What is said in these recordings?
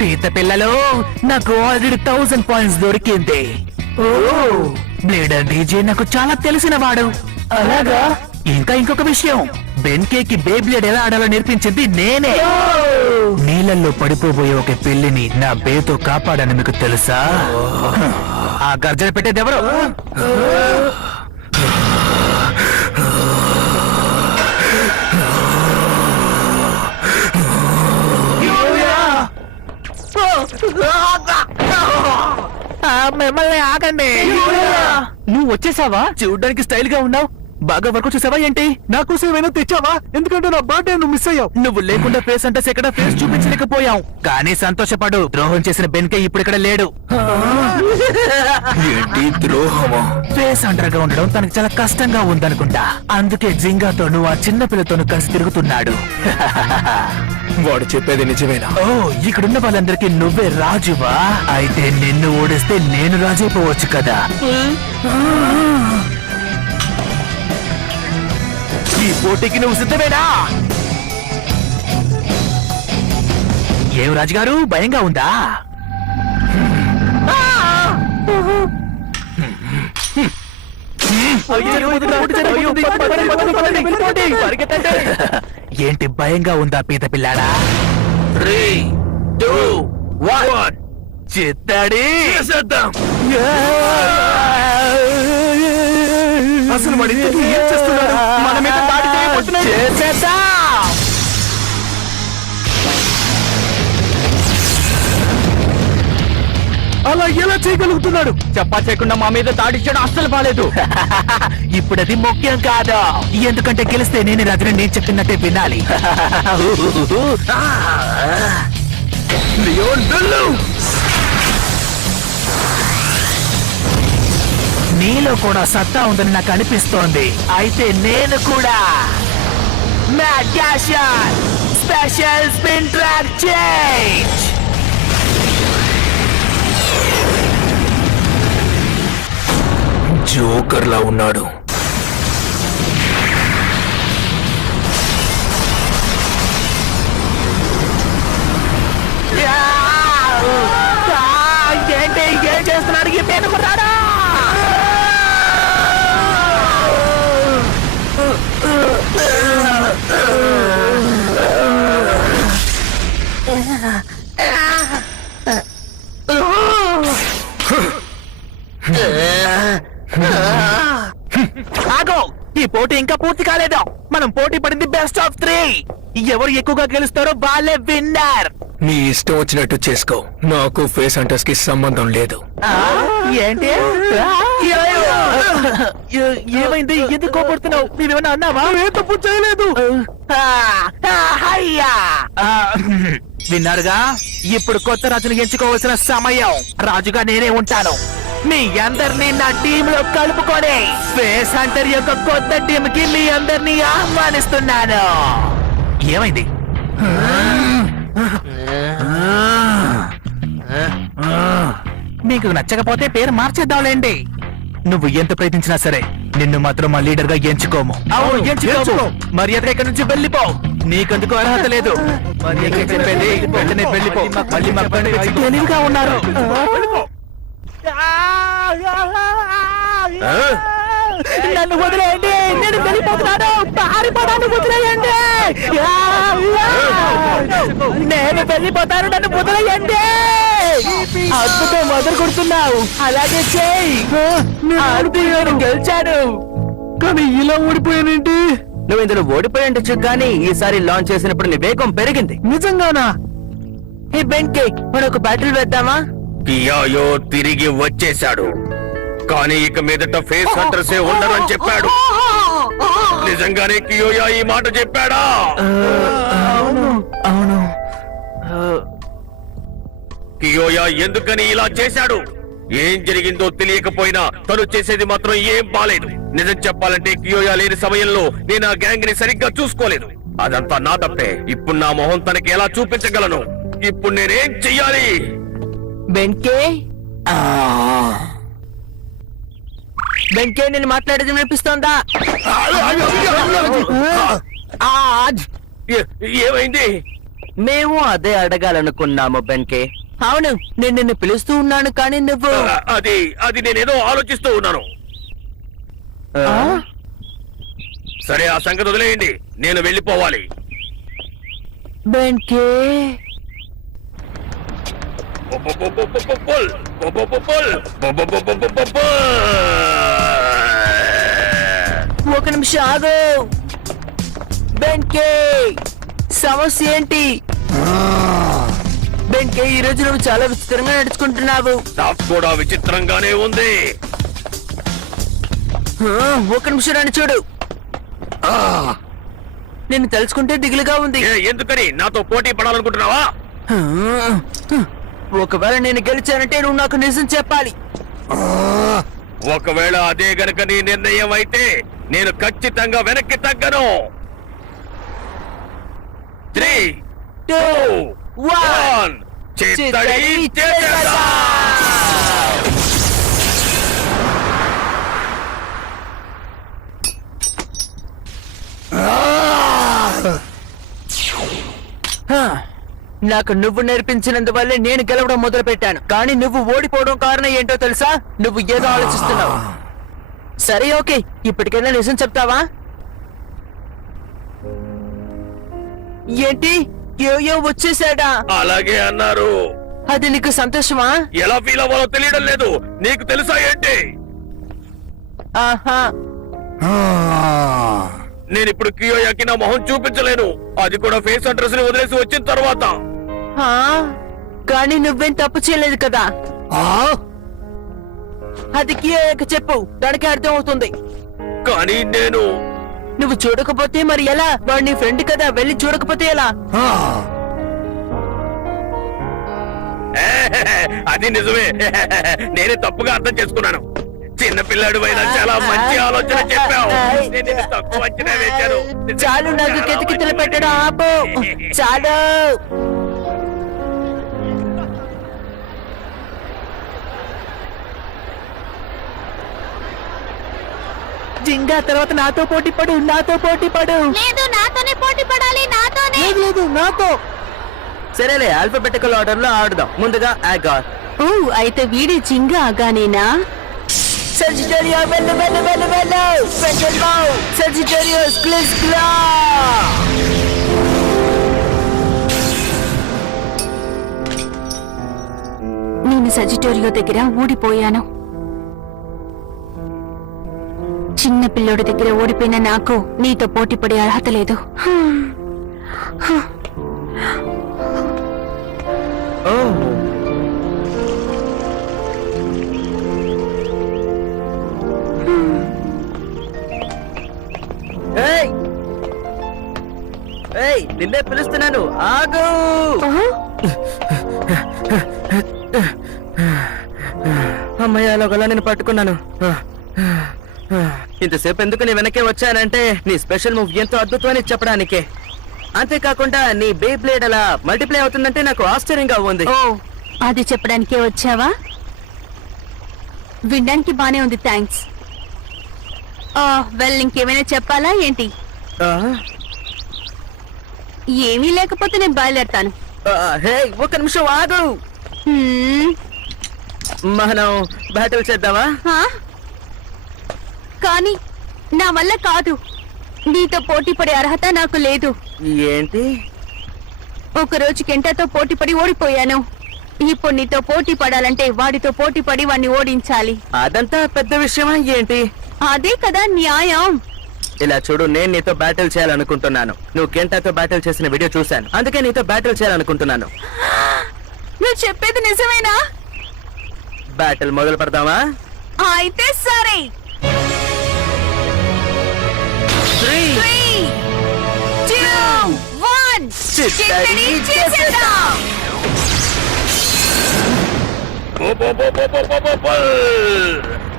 పీత పిల్లలు నాకు ఆల్రెడీ 1000 పాయింట్స్ దొరికింది. ఓ బ్లేడర్ డీజే నాకు చాలా తెలిసిన వాడు. అలాగా? ఇంకా ఇంకొక విషయం, బెన్కేకి బేబ్లేడ్ ఎలా ఆడాలో నేర్పించింది నేనే. నీళ్ళల్లో పడిపోబోయే ఒక పిల్లిని నా బేతో కాపాడని మీకు తెలుసా? ఆ గర్జన పెట్టేది ఎవరు? మిమ్మల్ని ఆగండి. నువ్వు వచ్చేసావా? చూడ్డానికి స్టైల్ గా ఉన్నావు. బాగా వర్క్ చూసావా ఏంటి? నాకోసం ఏమైనా తెచ్చావా? ఎందుకంటే నా బర్త్డే నువ్వు మిస్ అయ్యావు. నువ్వు లేకుండా ఫేస్ అంటే ఎక్కడ ఫేస్ చూపించలేకపోయావు. కానీ సంతోషపడు, ద్రోహం చేసిన బెన్కే ఇప్పుడు ఇక్కడ లేడు. ఏంటి ద్రోహమా? ఫేస్ అండర్ గా ఉండడం తనకు చాలా కష్టంగా ఉందనుకుంటా. అందుకే జింగాతోను ఆ చిన్న పిల్లతోను కలిసి తిరుగుతున్నాడు. వాడు చెప్పేది నిజమేనా? ఓ, ఇక్కడున్న వాళ్ళందరికీ నువ్వే రాజువా? అయితే నిన్ను ఓడిస్తే నేను రాజైపోవచ్చు కదా. ఈ పోటీకి నువ్వు సిద్ధమేనా? ఏం రాజుగారు, భయంగా ఉందా? ఏంటి భయంగా ఉందా పీత పిల్లాడా? 3, 2, 1 చిత్తడి. అసలు వాడు ఇంతకీ ఏం చేస్తున్నాడు? మన మీద దాడి చేయబోతున్నాడు. చేసేద్దాం. అలా ఎలా చేయగలుగుతున్నాడు? చెప్పా చేయకుండా మా మీద దాడి చేయడం అస్సలు బాలేదు. ఇప్పుడు అది ముఖ్యం కాదు, ఎందుకంటే గెలిస్తే నేనే రాజుని నేను చెప్పినట్టే వినాలి. నీలో కూడా సత్తా ఉందని నాకు అనిపిస్తోంది. అయితే నేను కూడా మ్యాడ్ గ్యాషన్ special spin track change. Joker లా ఉన్నాడు. ఏంటి ఏం చేస్తున్నాడు ఈ పేనుకున్నాడా? ఆగో, ఈ పోటీ ఇంకా పూర్తి కాలేదు. మనం పోటీ పడింది బెస్ట్ ఆఫ్ 3. ఎవరు ఎక్కువగా గెలుస్తారో వాళ్ళే విన్నర్. నీ ఇష్టం వచ్చినట్టు చేసుకో, నాకు ఫేస్ హంటర్స్ కి సంబంధం లేదు. ఏంటి? ఏమైంది? ఎందుకు కోపడుతున్నావు? నీవేమన్నా అన్నావా? ఏ తప్పు చేయలేదు. విన్నారుగా, ఇప్పుడు కొత్త రాజును ఎంచుకోవాల్సిన సమయం. రాజుగా నేనే ఉంటాను. మీ అందరినీ నా టీమ్ లో కలుపుకొని ఫేస్ హంటర్ యొక్క కొత్త టీమ్ కి మీ అందరినీ ఆహ్వానిస్తున్నాను. ఏమైంది? మీకు నచ్చకపోతే పేరు మార్చేద్దాంలేండి. నువ్వు ఎంత ప్రయత్నించినా సరే నిన్ను మాత్రం మా లీడర్ గా ఎంచుకోము. అవును, ఎంచుకో. మర్యాదగా ఇక్కడ నుంచి వెళ్ళిపో. నీకందుకు అర్హత లేదు. మర్యాదగా చెప్పేది వెంటనే వెళ్ళిపో. మళ్ళీ మా పని తెలివిగా ఉన్నారు. నన్ను వదిలేయండి, నేను వెళ్ళిపోతున్నాను. పారిపోవడాన్ని వదిలేయండి. నేను వెళ్ళిపోతాను, నన్ను వదిలేయండి. అద్భుతం, మొదలు కొడుతున్నావు. అలాగే చేయి. నేను గెలిచాను, కానీ ఇలా ఓడిపోయానేంటి? నువ్వు ఇందులో ఓడిపోయిండొచ్చు, కానీ ఈసారి లాంచ్ చేసినప్పుడు నీ వేగం పెరిగింది. నిజంగానా? ఈ బెన్కే మనకు బ్యాటిల్ వేద్దామా? కియాయో తిరిగి వచ్చేశాడు, కానీ ఇక మీదట ఫేస్ హంటర్సే ఉండరని చెప్పాడు. నిజంగానే కియోయా ఈ మాట చెప్పాడా? అవును అవును. కియోయా ఎందుకని ఇలా చేశాడు? ఏం జరిగిందో తెలియకపోయినా తను చేసేది మాత్రం ఏం బాలేదు. నిజం చెప్పాలంటే కియోయా లేని సమయంలో నేను ఆ గ్యాంగ్ ని సరిగ్గా చూసుకోలేదు. అదంతా నా తప్పే. ఇప్పుడు నా మొహం తనకి ఎలా చూపించగలను? ఇప్పుడు నేనేం చెయ్యాలి? బెన్కే, బెన్కే నేను మాట్లాడేది వినిపిస్తోందా? ఏమైంది? మేము అదే అడగాలనుకున్నాము బెన్కే. అవును, నేను నిన్ను పిలుస్తూ ఉన్నాను కానీ నువ్వు అది నేనేదో ఆలోచిస్తూ ఉన్నాను. ఆ? సరే, ఆ సంగతి వదిలేయండి, నేను వెళ్ళిపోవాలి. బెన్కే, ఒక నిమిషం ఆగు. బెన్కే, సమస్య ఏంటి? బెన్కే, ఈ రోజు నువ్వు చాలా విచిత్రంగా నడుచుకుంటున్నావు. నాకు కూడా విచిత్రంగానే ఉంది. ఒక నిమిషం నన్ను చూడు. నిన్ను తలుచుకుంటే దిగులుగా ఉంది. ఎందుకని నాతో పోటీ పడాలనుకుంటున్నావా? ఒకవేళ నేను గెలిచానంటే నువ్వు నాకు నిజం చెప్పాలి. ఒకవేళ అదే గనక నీ నిర్ణయం అయితే నేను ఖచ్చితంగా వెనక్కి తగ్గను. 3, 2, 1 చిత్తడి చేసేద్దాం. నాకు నువ్వు నేర్పించినందువల్లే నేను గెలవడం మొదలు పెట్టాను. కానీ నువ్వు ఓడిపోవడం కారణం ఏంటో తెలుసా? నువ్వు ఏదో ఆలోచిస్తున్నావు. సరే, ఓకే, ఇప్పటికైనా నిజం చెప్తావా? ఏంటి, యోయో వచ్చేసాడా? అలాగే అన్నారు. అది నీకు సంతోషమా? ఎలా ఫీల్ అవ్వాలో తెలియడం లేదు. నీకు తెలుసా ఏంటి? ఆహా, నేను ఇప్పుడు కియోయాకి నా మొహం చూపించలేను, అది కూడా ఫేస్ అడ్రస్ ని వదిలేసి వచ్చిన తర్వాత. ఆ, కానీ నువ్వేం తప్పు చేయలేదు కదా. అది కియోయాకి చెప్పు, దానికి అర్థం అవుతుంది. కానీ నేను నువ్వు చూడకపోతే మరి ఎలా? వాడు నీ ఫ్రెండ్ కదా, వెళ్ళి చూడకపోతే ఎలా? అది నిజమే. నేనే తప్పుగా అర్థం చేసుకున్నాను. చిన్న పిల్లాడు అయినా చాలా మంచి ఆలోచన చెప్పావు. నేను నిన్ను తక్కువ అంచనా వేశాను. చాలు, నాకు కితకితలు పెట్టడం ఆపు. చాలు. జింగా తర్వాత నాతో పోటీ పడు, నాతో పోటీ పడు. లేదు, నాతోనే పోటీ పడాలి, నాతోనే. లేదు, నాతో. సరేలే, ఆల్ఫాబెటికల్ ఆర్డర్ లో ఆడుదాం. ముందుగా ఆగార్. ఓ, అయితే వీడి జింగా ఆగానేనా? Sagittario, వెళ్ళు వెళ్ళు వెళ్ళు వెళ్ళు. Special move. Sagittario, Skliss Claw. నేను సజిటోరియో దగ్గర ఓడిపోయాను. చిన్న పిల్లోడి దగ్గర ఓడిపోయిన నాకు నీతో పోటీ పడే అర్హత లేదు. నిన్నే పిలుస్తున్నాను, ఆగు. అమ్మయ్య, అలాగలా నేను పట్టుకున్నాను. ఇంతసేపు ఎందుకు నీ వెనకే వచ్చానంటే నీ స్పెషల్ మూవ్ ఎంతో అద్భుతమని చెప్పడానికే. అంతేకాకుండా నీ బే బ్లేడ్ అలా మల్టిప్లై అవుతుందంటే నాకు ఆశ్చర్యంగా ఉంది. ఓ, అది చెప్పడానికే వచ్చావా? వినడానికి బానే ఉంది, థ్యాంక్స్. వెల్, ఇంకేమైనా చెప్పాలా ఏంటి? ఏమీ లేకపోతే నేను బయలుదేరతాను. హే, ఒక్క నిమిషం ఆగు. మనం బ్యాటిల్ చేద్దామా? కానీ నా వల్ల కాదు. నీతో పోటీ పడే అర్హత నాకు లేదు. ఏంటి? ఒకరోజు కెంటాతో పోటీ పడి ఓడిపోయాను. ఇప్పుడు నీతో పోటీ పడాలంటే వాడితో పోటీ పడి వాడిని ఓడించాలి. అదంతా పెద్ద విషయమా ఏంటి? అదే కదా న్యాయం. ఇలా చూడు, నేను నీతో బ్యాటిల్ చేయాలనుకుంటున్నాను. నువ్వు కెంటాతో బ్యాటిల్ చేసిన వీడియో చూశాను, అందుకే నీతో బ్యాటిల్ చేయాలనుకుంటున్నాను. నువ్వు చెప్పేది నిజమేనా? బ్యాటిల్ మొదలు పెడదామా? అయితే సరే. 3, 2, 1 చిత్తడి చేసేద్దాం.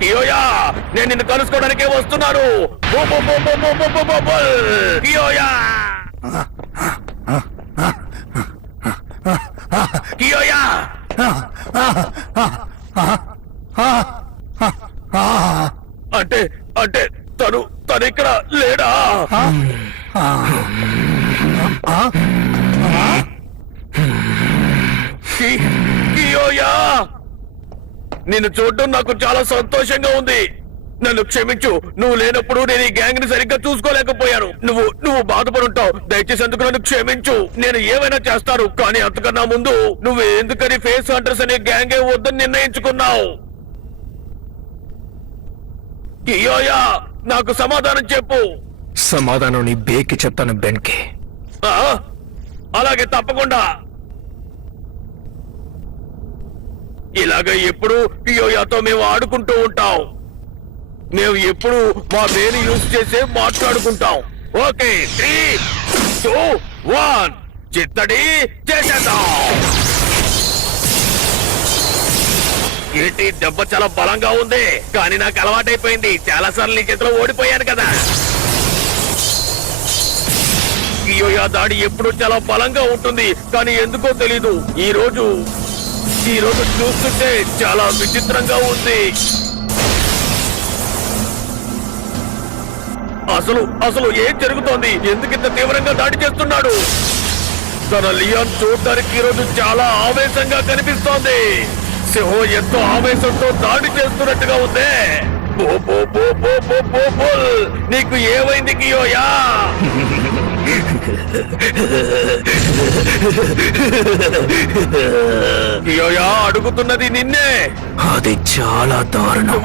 కియోయా, నేను నిన్ను కలుసుకోవడానికే వస్తున్నాను. కియోయా, కియోయా. అంటే అంటే తను ఇక్కడ లేడా? కియోయా నిన్ను చూడడం నాకు చాలా సంతోషంగా ఉంది. నన్ను క్షమించు. నువ్వు లేనప్పుడు నేను ఈ గ్యాంగ్ ని సరిగ్గా చూసుకోలేకపోయాను. నువ్వు బాధపడుంటావు. దయచేసి అందుకు నన్ను క్షమించు. నేను ఏమైనా చేస్తాను, కానీ అంతకన్నా ముందు నువ్వు ఎందుకని ఫేస్ హంటర్స్ అనే గ్యాంగే వద్దని నిర్ణయించుకున్నావు? కియోయా నాకు సమాధానం చెప్పు. సమాధానం నీ బేకి చెప్తాను బెన్కి. ఆ? అలాగే తప్పకుండా. ఇలాగ ఎప్పుడు కియోయాతో మేము ఆడుకుంటూ ఉంటాం. మేము ఎప్పుడు మా పేరు యూజ్ చేసే మాట్లాడుకుంటాం. ఓకే 3, 2, 1 చిత్తడి చేసేద్దాం. ఏంటి దెబ్బ చాలా బలంగా ఉంది, కానీ నాకు అలవాటైపోయింది. చాలా సార్లు నీ చేతిలో ఓడిపోయాను కదా. కియోయా దాడి ఎప్పుడు చాలా బలంగా ఉంటుంది, కానీ ఎందుకో తెలీదు ఈ రోజు చూస్తుంటే చాలా విచిత్రంగా ఉంది. అసలు ఏం జరుగుతోంది? ఎందుకింత తీవ్రంగా దాడి చేస్తున్నాడు? తన లియాన్ చూడడానికి ఈరోజు చాలా ఆవేశంగా కనిపిస్తోంది. సింహం ఎంతో ఆవేశంతో దాడి చేస్తున్నట్టుగా ఉంది. నీకు ఏమైంది కియోయా? కియోయా అడుగుతున్నది నిన్నే. అది చాలా దారుణం.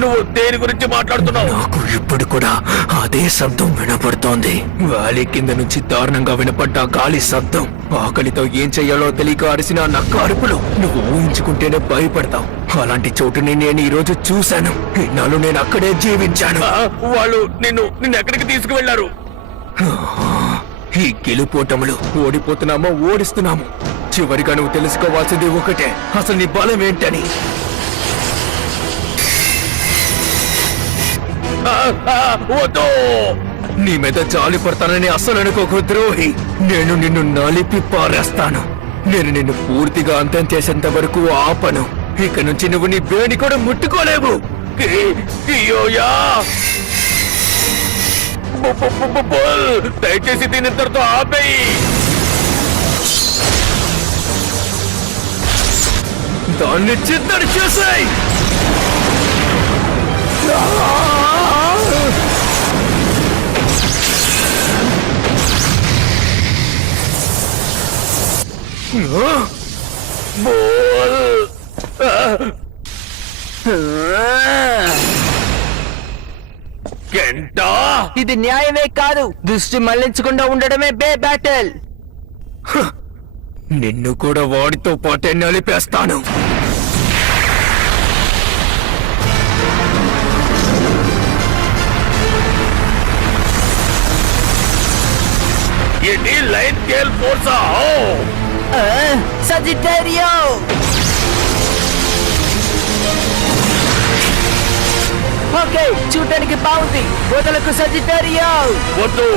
నువ్వు దేని గురించి మాట్లాడుతున్నావు? నాకు ఇప్పుడు కూడా అదే శబ్దం వినపడుతోంది. వ్యాలీ కింద నుంచి దారుణంగా వినపడ్డ గాలి శబ్దం. ఆకలితో ఏం చెయ్యాలో తెలియక అరిసిన నక్క అరుపులు. నువ్వు ఊహించుకుంటేనే భయపడతావు. అలాంటి చోటుని నేను ఈ రోజు చూశాను. ఇన్నాళ్ళు నేను అక్కడే జీవించాను. వాళ్ళు నిన్ను ఎక్కడికి తీసుకువెళ్లారు? ఈ గెలుపోటములు ఓడిపోతున్నామో ఓడిస్తున్నాము. చివరిగా నువ్వు తెలుసుకోవాల్సింది ఒకటే, అసలు నీ బలం ఏంటని. వద్దు. నీ మీద జాలి పడతానని అస్సలు అనుకోకు ద్రోహి. నేను నిన్ను నలిపి పారేస్తాను. నేను నిన్ను పూర్తిగా అంతం చేసేంత వరకు ఆపను. ఇక నుంచి నువ్వు నీ వేణి కూడా ముట్టుకోలేవు. కియోయా దయచేసి దీని ఇంతటితో ఆపేయి. దాన్ని చిత్తడి చేసాయి. కెంటా ఇది న్యాయమే కాదు. దృష్టి మళ్లించకుండా ఉండడమే బే బ్యాటిల్. నిన్ను కూడా వాడితో పాటే నలిపేస్తాను. ఏంటి లైన్ గేల్ ఫోర్సా? సజిటేరియో ఓకే, చూడటానికి బాగుంది. వదలకు సజిటేరియో. వద్దు.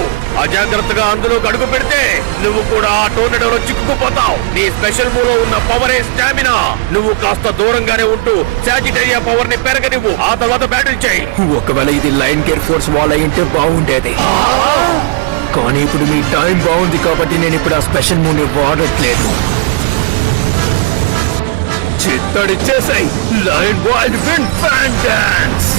అజాగ్రత్తగా అందులో అడుగు పెడితే నువ్వు కూడా ఆ టోర్నడోలో చిక్కుకుపోతావు. నీ స్పెషల్ మూవ్ లో ఉన్న పవరే స్టామినా. నువ్వు కాస్త దూరంగానే ఉంటూ సాజిటేరియా పవర్ ని పెరగనివ్వు. ఆ తర్వాత బ్యాటిల్ చేయి. ఒకవేళ ఇది లైన్ గేర్ ఫోర్స్ వాల్ అయింటే బాగుండేది, కానీ ఇప్పుడు మీ టైం బాగుంది కాబట్టి నేను ఇప్పుడు ఆ స్పెషల్ మూవ్ ని వాడట్లేదు. చిత్తడి చేసాయి line wild wind fan dance.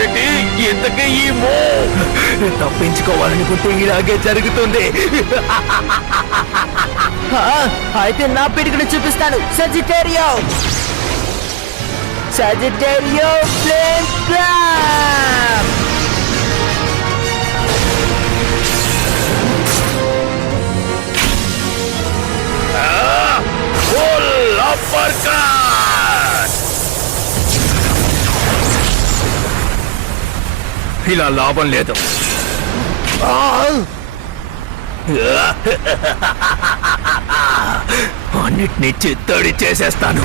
ఏంటి ఇంతకీ ఈ మూవ్? తప్పించుకోవాలనుకుంటే ఇలాగే జరుగుతుంది. అయితే నా పిడికిని చూపిస్తాను. Sagittario Sagittario flame clap. Full upper cut. ఇలా లాభం లేదు. అన్నిటినీ చిత్తడి చేసేస్తాను.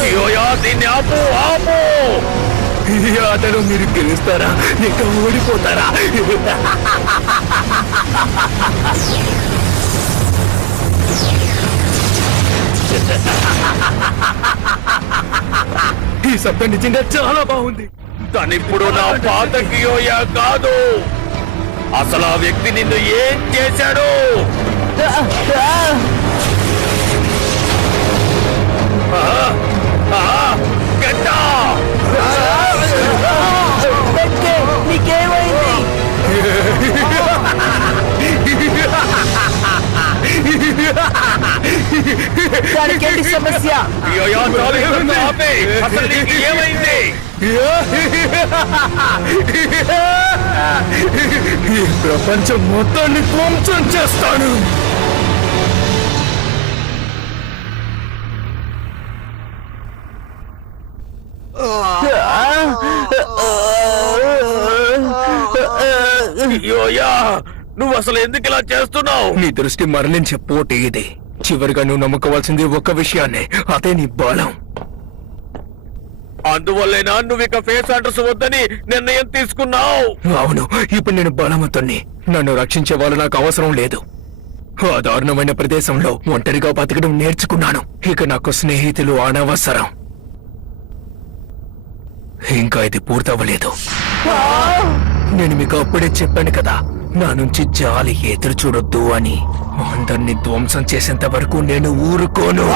కియోయా దీన్ని ఆపు ఆపు. ఈ ఆటలో మీరు గెలుస్తారా ఇంకా ఓడిపోతారా? ఈ శబ్దం నిజంగా చాలా బాగుంది. తనిప్పుడు నా పాత కియోయా కాదు. అసలు ఆ వ్యక్తి నిన్ను ఏం చేశాడు? గడ్డ! నీకేమైంది? దానికేంటి సమస్య? కియోయా, చాలు, ఇదంతా ఆపే. అసలు నీకు ఏమైంది? ఈ ప్రపంచం మొత్తాన్ని ధ్వంసం చేస్తాను. కియోయా, నువ్వు అసలు ఎందుకు ఇలా చేస్తున్నావు? నీ దృష్టి మరలించే పోటీ ఇది. చివరిగా నువ్వు నమ్ముకోవాల్సింది ఒక్క విషయాన్నే, అదే నీ బలం. అందువల్లేనా నువ్వు ఇక ఫేస్ అడ్రస్ వద్దని నిర్ణయం తీసుకున్నావు? అవును, ఇప్పుడు నేను బలవంతుణ్ణి. నన్ను రక్షించే వాళ్ళు నాకు అవసరం లేదు. ఆ దారుణమైన ప్రదేశంలో ఒంటరిగా బతకడం నేర్చుకున్నాను. ఇక నాకు స్నేహితులు అనవసరం. ఇంకా ఇది పూర్తవ్వలేదు. నేను మీకు అప్పుడే చెప్పాను కదా, నా నుంచి జాలి ఎదురు చూడొద్దు అని. అందరినీ ధ్వంసం చేసేంత వరకు నేను ఊరుకోను.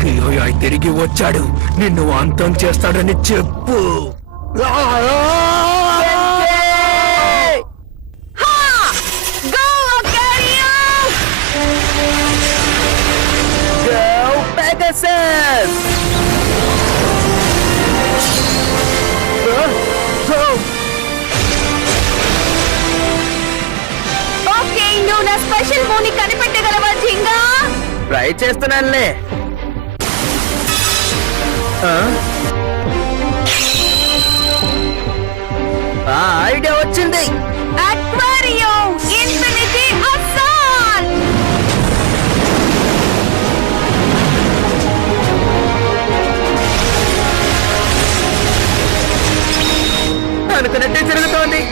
కియోయా తిరిగి వచ్చాడు. నిన్ను అంతం చేస్తాడని చెప్పు. ఓకే, నువ్వు నా స్పెషల్ మూని కనిపెట్టగలవా జింగా? ట్రై చేస్తున్నానులే. ఐడియా వచ్చింది. Aquario infinity assault. అనుకున్నట్టే జరుగుతోంది.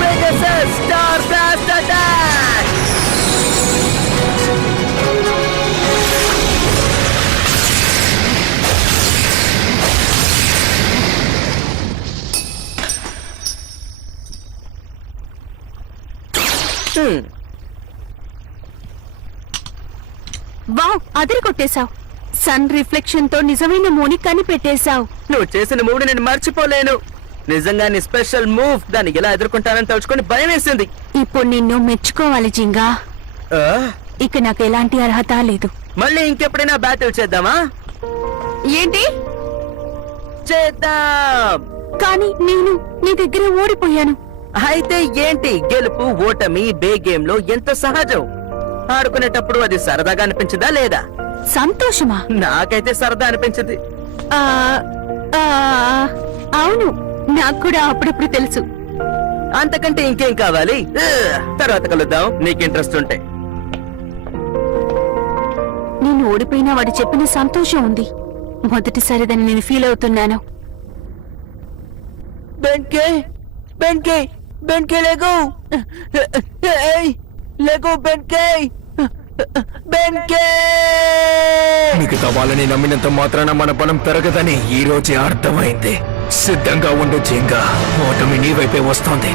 Pegasus Star Blast Attack! Wow, అదిరి కొట్టేశావు. సన్ రిఫ్లెక్షన్ తో నిజమైన మూని కనిపెట్టేశావు. నువ్వు చేసిన మూడు నేను మర్చిపోలేను. నిజంగా నీ స్పెషల్ మూవ్ దాన్ని ఎలా ఎదుర్కొంటానని తలుచుకొని భయం వేసింది. ఇప్పుడు నిన్ను మెచ్చుకోవాలి జింగా. ఇక నాకు ఎలాంటి అర్హత లేదు. మళ్ళీ ఇంకెప్పుడైనా బ్యాటిల్ చేద్దామా? ఏంటి? చేద్దాం. కానీ నేను నీ దగ్గర ఓడిపోయాను. అయితే ఏంటి, గెలుపు ఓటమి బే గేమ్ లో ఎంత సహజం. ఆడుకునేటప్పుడు అది సరదాగా అనిపించదా లేదా? సంతోషమా? నాకైతే సరదా అనిపించింది. ఆ, ఆ, అవును, నాకు కూడా అప్పుడప్పుడు తెలుసు. అంతకంటే ఇంకేం కావాలి? తర్వాత కలుద్దాం, నీకు ఇంట్రెస్ట్ ఉంటే. నేను ఓడిపోయినా వాడు చెప్పిన సంతోషం ఉంది. మొదటిసారిదని నేను ఫీల్ అవుతున్నాను. బెన్కే, బెన్కే, బెన్కే లేగు, లేగు బెన్కే, బెన్కే. మిగతా వాళ్ళని నమ్మినంత మాత్రాన మన బలం పెరగదని ఈ రోజే అర్థమైంది. సిద్ధంగా ఉండు జింగా, ఓటమి నీ వైపే వస్తోంది.